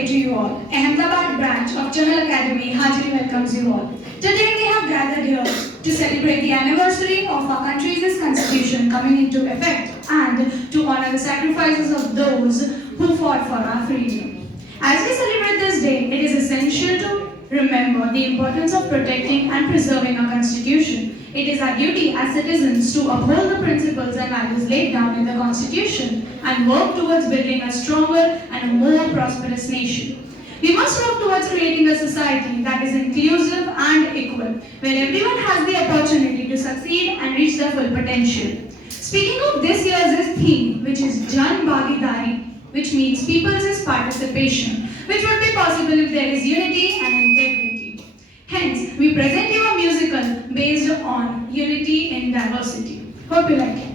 day to you all. Ahmedabad branch of Chahalacademy heartily welcomes you all. Today we have gathered here to celebrate the anniversary of our country's constitution coming into effect and to honor the sacrifices of those who fought for our freedom. As we celebrate this day, it is essential to remember the importance of protecting and preserving our constitution. It is our duty as citizens to uphold the principles and values laid down in the Constitution and work towards building a stronger and a more prosperous nation. We must work towards creating a society that is inclusive and equal, where everyone has the opportunity to succeed and reach their full potential. Speaking of this year's theme, which is Jan Bhagidari, which means people's participation, which would be possible if there is unity and integrity. Hence, we present you a musical based on unity in diversity. Hope you like it.